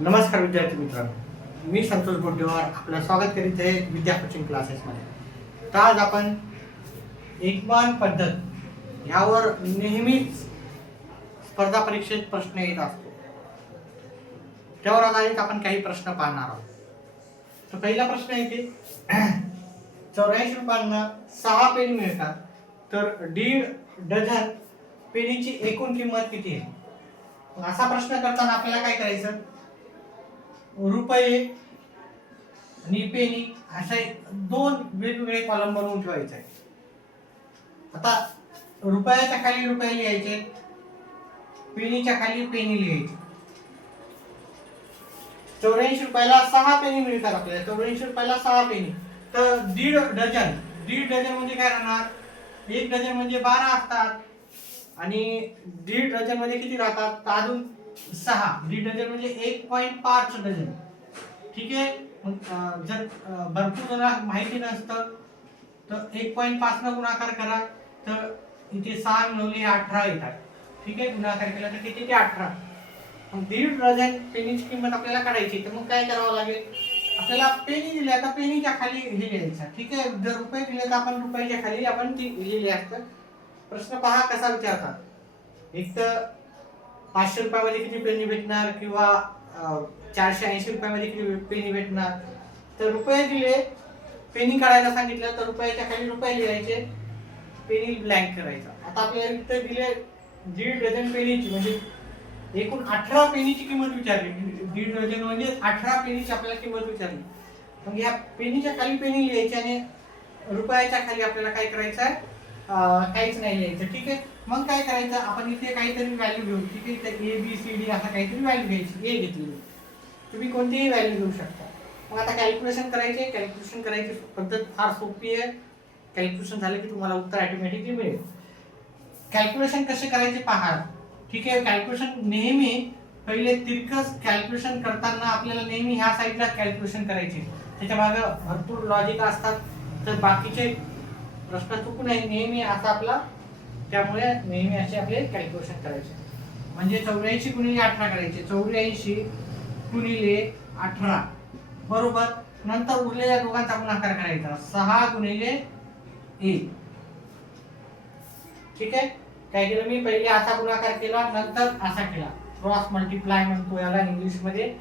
नमस्कार विद्यार्थी मित्रांनो, मी संतोष बोड्डेवार आपलं स्वागत करीत आहे विद्या कोचिंग क्लासेसमध्ये. तर आज आपण एकमान पद्धत ह्यावर नेहमीच स्पर्धा परीक्षेत प्रश्न येत असतो, त्यावर आधारित आपण काही प्रश्न पाहणार आहोत. तर पहिला प्रश्न येते 84 रुपयांना 6 पेन मिळतात, तर 1.5 डझन पेनीची एकूण किंमत किती आहे? असा प्रश्न करताना आपल्याला काय करायचं, रुपये आणि पेनी असे दोन वेगवेगळे कॉलम बनवून ठेवायचे आहे. आता रुपयाच्या खाली रुपये लिहायचे, पेनीच्या खाली पेनी लिहायचे. 84 रुपयाला 6 पेनी मिळतात आपल्याला. 84 रुपयाला 6 पेनी, तर 1.5 डझन. 1.5 डझन म्हणजे काय राहणार, 1 डझन म्हणजे 12 असतात आणि 1.5 डझन मध्ये किती राहतात, तर अजून 6. 1.5 डझन म्हणजे 1.5 डझन. ठीक आहे. जर भरपूर जणांना माहिती नसतं तर 1.5 न गुणाकार करा, तर इथे 6 मिळवले 18 येतात. ठीक आहे, गुणाकार केला तर किती, ते 18. मग 1.5 डझन पेनीची किंमत आपल्याला काढायची, तर मग काय करावं लागेल, आपल्याला पेनी दिल्या तर पेनीच्या खाली हे लिहायचं. ठीक आहे, जर रुपये दिले तर आपण रुपयाच्या खाली आपण ती लिहिली असतं. प्रश्न पहा कसा विचारतात. एक तर 500 रुपयामध्ये किती पेनी भेटणार किंवा 480 रुपयामध्ये किती पेनी भेटणार. तर रुपये दिले, पेनी काढायला सांगितलं तर रुपयाच्या खाली रुपये लिहायचे, पेनी ब्लँक करायचा. आता आपल्याला इथे दिले 1.5 डझन पेनीची म्हणजे एकूण 18 पेनीची किंमत विचारली. 1.5 डझन म्हणजे 18 पेनीची आपल्याला किंमत विचारली. मग या पेनीच्या खाली पेनी लिहायची आणि रुपयाच्या खाली आपल्याला काय करायचं आहे, काहीच नाही लिहायचं. ठीक आहे, मग काय करायचं, आपण इथे काहीतरी व्हॅल्यू घेऊ. ठीक आहे, तर ABCD असा काहीतरी व्हॅल्यू घ्यायची. ए घेतली, तुम्ही कोणतीही व्हॅल्यू घेऊ शकता. मग आता कॅल्क्युलेशन करायचे. कॅल्क्युलेशन करायची पद्धत फार सोपी आहे. कॅल्क्युलेशन झालं की तुम्हाला उत्तर ऑटोमॅटिकली मिळेल. कॅल्क्युलेशन कसे करायचे पहा. ठीक आहे, कॅल्क्युलेशन नेहमी पहिले तिरकस कॅल्क्युलेशन करताना आपल्याला नेहमी ह्या साईडला कॅल्क्युलेशन करायचे. त्याच्या मागे भरपूर लॉजिक असतात, तर बाकीचे प्रश्न चुकू नये नेहमी असा आपला. त्यामुळे नेहमी असे आपले कॅल्क्युलेशन करायचे. म्हणजे 84 गुणिले 18 करायचे. 84 गुणिले 18 बरोबर. नंतर उरलेल्या दोघांचा गुणाकार करायचा, 6 गुणिले 1. ठीक आहे, काय केलं मी, पहिले असा गुणाकार केला, नंतर असा केला. क्रॉस मल्टिप्लाय म्हणतो याला इंग्लिश मध्ये,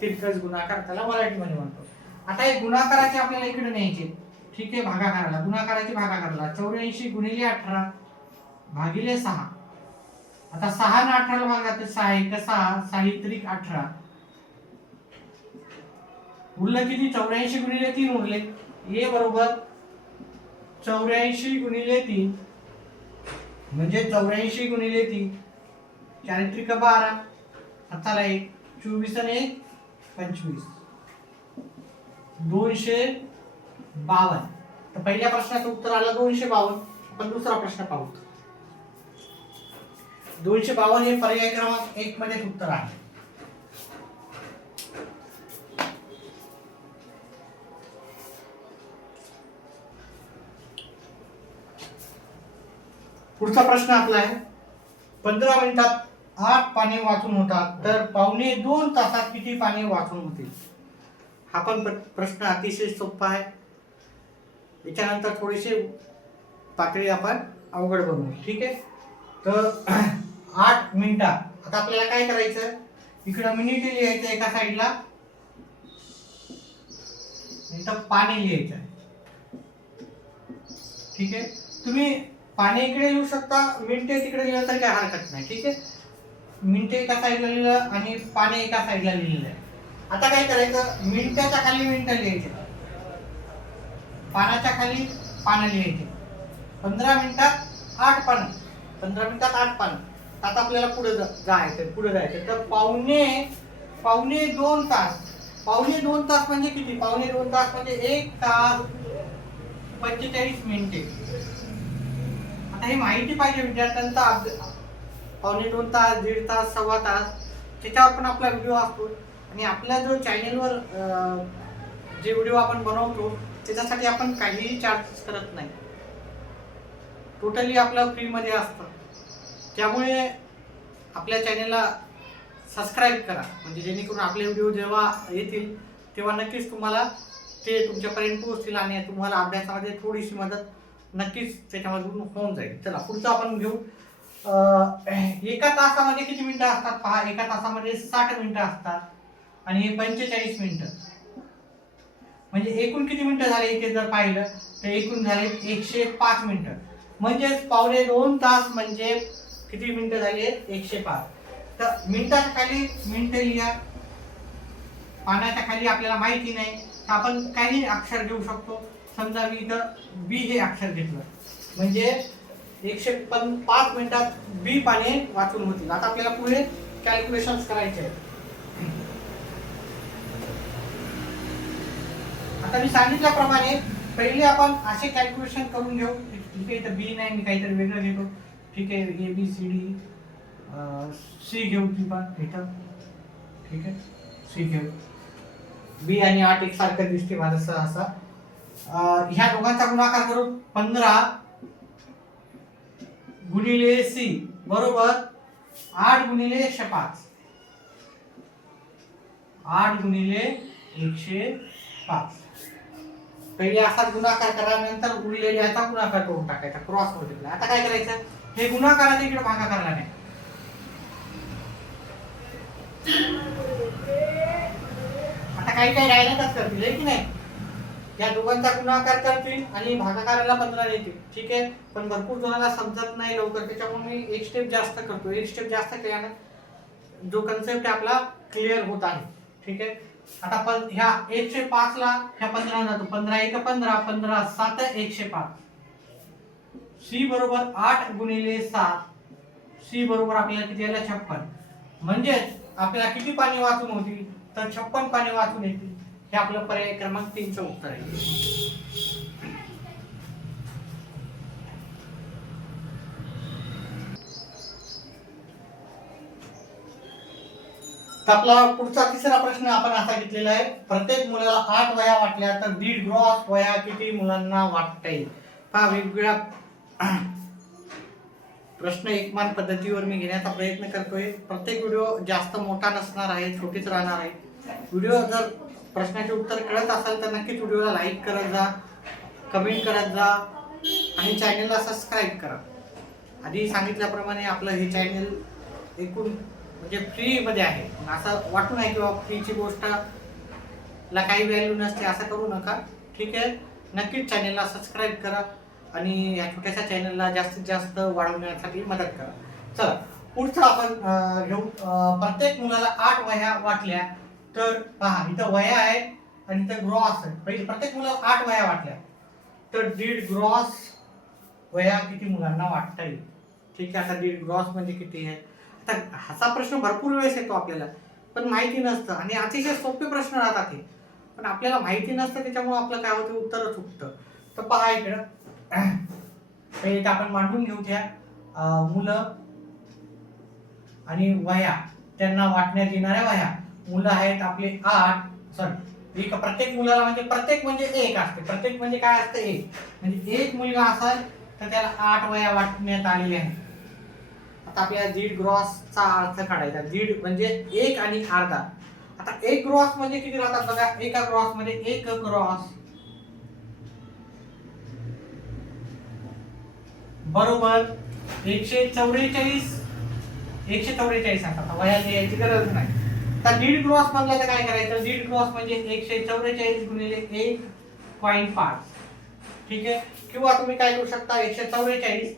तिरकस गुणाकार त्याला मराठीमध्ये म्हणतो. आता हे गुणाकाराचे आपल्याला इकडे न्यायचे. ठीक आहे, भागाकाराला, गुणाकाराचे भागाकाराला. 84 गुणिले 18 भागिले 6. आता 6 ने 18 ला भागला तर 6 1 6, 6 3 18. उरलं किती, 84 गुणिले 3 उरले. ए बरोबर 84 गुणिले 3 म्हणजे 84 गुणिले 3, 4 त्रिक 12, हाताला 1, 24 आणि 1 25, 252. तर पहिल्या प्रश्नाचं उत्तर आलं 252. आपण दुसरा प्रश्न पाहू. 252 हे पर्याय क्रमांक 1 मध्ये उत्तर आहे. पुढचा प्रश्न आपला आहे, 15 मिनिटात 8 पाने वाचून होतात, तर 1.25 तासात किती पाने वाचून होतील? हा पण प्रश्न अतिशय सोपा आहे. याच्यानंतर थोडेसे पातळी आपण अवघड बनवू. ठीक आहे, तर 8 मिनिटात आता आपल्याला काय करायचं, इकडं मिनिट लिहायचं एका साईडला, इथं पाने लिहायचं. ठीक आहे, तुम्ही पाने इकडे लिहू शकता, मिनिटे तिकडे लिहिलं तरी काही हरकत नाही. ठीक आहे, मिनिटे एका साईडला लिहिलं आणि पाने एका साईडला लिहिलेलं आहे. आता काय करायचं, मिनिटाच्या खाली मिनिटं लिहायचे, पानाच्या खाली पानं लिहायचे. 15 मिनिटात 8 पानं, 15 मिनिटात 8 पानं. आता आपल्याला पुढे जायचं, तर पावणे 2 तास. पावणे 2 तास म्हणजे किती, पावणे 2 तास म्हणजे 1 तास 45 मिनिटे. आता हे माहिती पाहिजे विद्यार्थ्यांचा. पावणे 2 तास, 1.5 तास, सव्वा तास, त्याच्यावर पण आपला व्हिडिओ असतो. आणि आपल्या जो चॅनेलवर जे व्हिडिओ आपण बनवतो त्याच्यासाठी आपण काहीही चार्ज करत नाही, टोटली आपलं फ्री मध्ये असतं. त्यामुळे आपल्या चॅनेलला सबस्क्राईब करा, म्हणजे जेणेकरून आपले व्हिडिओ जेव्हा येतील तेव्हा नक्कीच तुम्हाला ते तुमच्यापर्यंत पोहोचतील आणि तुम्हाला अभ्यासामध्ये थोडीशी मदत नक्कीच त्याच्यामधून होऊन जाईल. चला पुढचं आपण घेऊ. एका तासामध्ये किती मिनिटं असतात पहा. एका तासामध्ये 60 मिनिटं असतात आणि हे 45 मिनिटं, म्हणजे एकूण किती मिनिटं झाले इथे जर पाहिलं तर एकूण झाले 105 मिनिटं. म्हणजेच पावणे 2 तास म्हणजे किती मिनिटं झाली आहेत 105. तर मिनिटाच्या खाली मिनिटं लिहा. पाण्याच्या खाली आपल्याला माहिती नाही तर आपण काही अक्षर घेऊ शकतो. समजा मी इथं बी हे अक्षर घेतलं म्हणजे 105 मिनिटात बी पाने वाचून होतील. आता आपल्याला पुढे कॅल्क्युलेशन्स करायचे आहेत. आता मी सांगितल्याप्रमाणे पहिले आपण असे कॅल्क्युलेशन करून घेऊ. ठीक आहे, इथं बी नाही, मी काहीतरी वेगळं घेतो. ठीक आहे, A B C D C घेऊ ती पण इथं. ठीक आहे, सी घेऊ. बी आणि 8 एक सारखं दिसते माझं सहसा. ह्या दोघांचा गुणाकार करू. 15 गुणिले सी बरोबर 8 गुणिले 105. 8 गुणिले 105. पहिले असा गुणाकार करा, नंतर उरलेले याचा गुणाकार करून टाकायचा क्रॉस मल्टिप्लाय. आता काय करायचं, हे गुणाकाराचा इकडे भागाकारला नाही. आता काही काही राहिल्यातच करतील आहे की नाही. या दोघांचा गुणाकार करतील आणि भागाकाराला 15 येतील. ठीक आहे, पण भरपूर जणांना समजत नाही लवकर, त्याच्यामुळे मी एक स्टेप जास्त करतो. एक स्टेप जास्त केल्याने जो कन्सेप्ट आपला क्लिअर होत आहे. ठीक आहे, आता पण ह्या 105 ला ह्या 15 जातो. 15 1 15, 15 7 105. सी बरोबर 8 गुणिले 7. सी बरोबर आपल्याला किती आलं 56. म्हणजेच आपल्याला किती पाणी वाचून होतील तर 56 पाणी वाचून येतील. हे आपलं पर्याय क्रमांक 3 चं उत्तर आहे. आपला पुढचा तिसरा प्रश्न आपण असा घेतलेला आहे. प्रत्येक मुलाला 8 वह्या वाटल्या तर 1.5 ग्रॉस वह्या किती मुलांना वाटता येईल. पहा, वेगवेगळ्या प्रश्न एकमान पद्धतीवर मी घेण्याचा प्रयत्न करतोय. प्रत्येक व्हिडिओ जास्त मोठा नसणार आहे, छोटीच राहणार आहे. व्हिडिओ जर प्रश्नाचे उत्तर कळत असेल तर नक्कीच व्हिडिओला लाईक करत जा, कमेंट करत जा आणि चॅनलला सबस्क्राईब करा. आधी सांगितल्याप्रमाणे आपलं हे चॅनल एकूण म्हणजे फ्री मध्ये आहे. असं वाटू नये किंवा फ्रीची गोष्ट ला काही व्हॅल्यू नसते, असं करू नका. ठीक आहे, नक्कीच चॅनलला सबस्क्राईब करा आणि या छोट्याशा चॅनलला जास्तीत जास्त वाढवण्यासाठी मदत करा. चला पुढचं आपण घेऊ. प्रत्येक मुलाला 8 वह्या वाटल्या तर पहा, इथं वह्या आहेत आणि इथं ग्रॉस आहे. पहिले प्रत्येक मुलाला 8 वह्या वाटल्या तर 1.5 ग्रॉस वह्या किती मुलांना वाटता येईल. ठीक आहे, आता 1.5 ग्रॉस म्हणजे किती आहे. आता हाचा प्रश्न भरपूर वेळेस येतो आपल्याला, पण माहिती नसतं आणि अतिशय सोपे प्रश्न राहतात हे, पण आपल्याला माहिती नसतं त्याच्यामुळे आपलं काय होतं उत्तरच चुकतं. तर पहा इकडं पहिले आपण मांडून घेऊ त्या मुलं आणि वह्या, त्यांना वाटण्यात येणाऱ्या वह्या. मुलं आहेत आपले 8. सॉरी, एक प्रत्येक मुलाला म्हणजे प्रत्येक म्हणजे एक असते. प्रत्येक म्हणजे काय असतं एक, म्हणजे एक मुलगा असेल तर त्याला 8 वह्या वाटण्यात आलेल्या आहेत. आता आपल्याला 1.5 ग्रॉसचा अर्थ काढायचा. 1.5 म्हणजे 1 आणि अर्धा. आता 1 ग्रॉस म्हणजे किती राहतात बघा. एका ग्रॉस मध्ये 1 ग्रॉस बरोबर 144. 144 आता वह्या लिहायची गरज नाही. आता 1.5 ग्रॉस म्हणलं तर काय करायचं. 1.5 ग्रॉस म्हणजे 144 गुणिले 1.5. ठीक आहे, किंवा तुम्ही काय करू शकता 144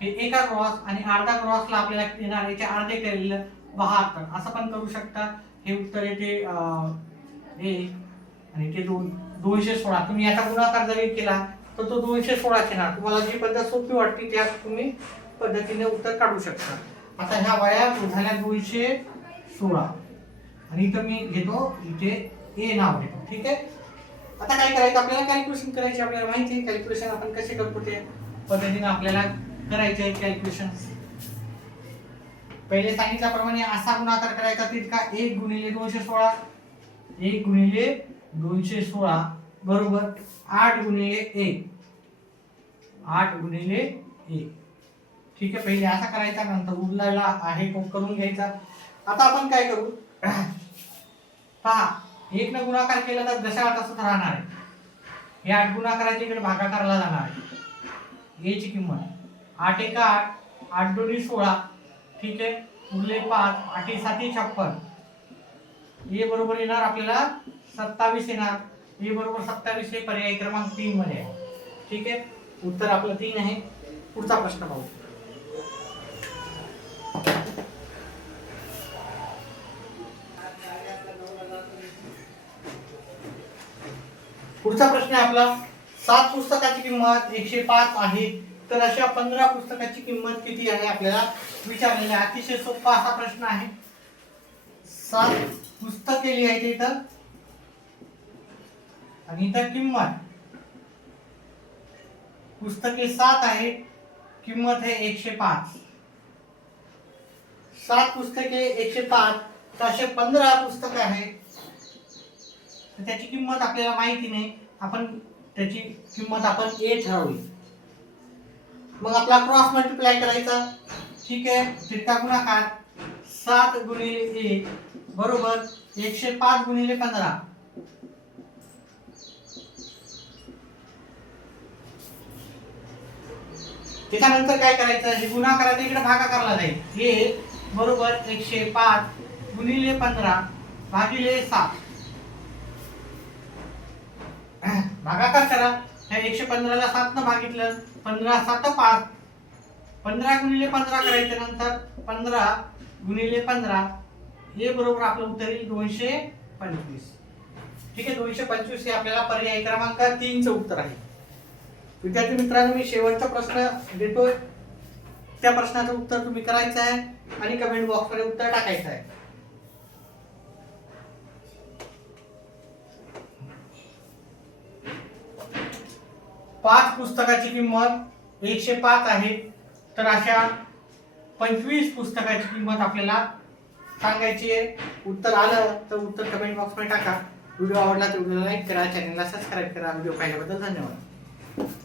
हे एका क्रॉस आणि अर्धा क्रॉसला आपल्याला किती येणार, याचे अर्धे केलेलं 72 असं पण करू शकता. हे उत्तर येते 1 आणि ते 216. तुम्ही याचा गुणाकार जरी केला तर तो 216 येणार. तुम्हाला जी पद्धत सोपी वाटते त्या तुम्ही पद्धतीने उत्तर काढू शकता. आता ह्या वह्या झाल्या 216 आणि इथं मी घेतो इथे ए नाव घेतो. ठीक आहे, आता काय करायचं आपल्याला कॅल्क्युलेशन करायची. आपल्याला माहिती आहे कॅल्क्युलेशन आपण कसे करतो ते पद्धतीने आपल्याला करायचे आहे कॅल्क्युलेशन. पहिले सांगितल्याप्रमाणे असा गुणाकार करायचा तितका 1 गुणिले 216. 1 गुणिले 216 बरोबर 8 गुणिले 1. 8 गुणिले 1. ठीक आहे, पहिले असा करायचा, नंतर उरलेला आहे तो करून घ्यायचा. आता आपण काय करू, पहा 1 न गुणाकार केला तर जशा तसंच राहणार आहे. हे 8 गुणाकाराच्या इकडे भागाकारला जाणार आहे. a ची किंमत 8 1 8, 8 2 16, ठीक आहे, उरले 5, 8 7 56. a बरोबर येणार आपल्याला 27 येणार. a बरोबर 27 हे पर्याय क्रमांक 3 मध्ये आहे. ठीक आहे, उत्तर आपलं 3 आहे. पुढचा प्रश्न पाहू. पुढचा प्रश्न आहे आपला, 7 पुस्तकाची किंमत 105 आहे, तर अशा 15 पुस्तकाची किंमत किती आहे आपल्याला विचारलेला आहे. अतिशय सोपा असा प्रश्न आहे. 7 पुस्तके लिहायचे इथं आणि इथं किंमत, पुस्तके 7 आहे, किंमत आहे 105. 7 पुस्तके 105, तर असे 15 पुस्तक आहेत, तर त्याची किंमत आपल्याला माहिती नाही. आपण त्याची किंमत आपण a ठरवली. मग आपला क्रॉस मल्टिप्लाय करायचा. ठीक आहे, तिरका गुणाकार 7 गुणिले 1 बरोबर 105 गुणिले 15. त्याच्यानंतर काय करायचं, हे गुणाकाराच्या इकडे भागाकारला जाईल. a बरोबर 105 गुणिले 15 भागिले 7. भागाकार करा. त्या 115 ला 7 न भागितलं, 15 7 5, 15 गुणिले 15 करायचं, नंतर 15 गुणिले 15, हे बरोबर आपलं उत्तर येईल 225. ठीक आहे, 225 हे आपल्याला पर्याय क्रमांक 3 चं उत्तर आहे. विद्यार्थी मित्रांनो, मी शेवटचा प्रश्न देतोय, त्या प्रश्नाचं उत्तर तुम्ही करायचं आहे आणि कमेंट बॉक्स मध्ये उत्तर टाकायचं आहे. 5 पुस्तकाची किंमत 105 आहे, तर अशा 25 पुस्तकाची किंमत आपल्याला सांगायची आहे. उत्तर आलं तर उत्तर कमेंट बॉक्स मध्ये टाका. व्हिडिओ आवडला तर व्हिडिओला लाईक करा, चॅनलला सबस्क्राईब करा. व्हिडिओ पाहिल्याबद्दल धन्यवाद.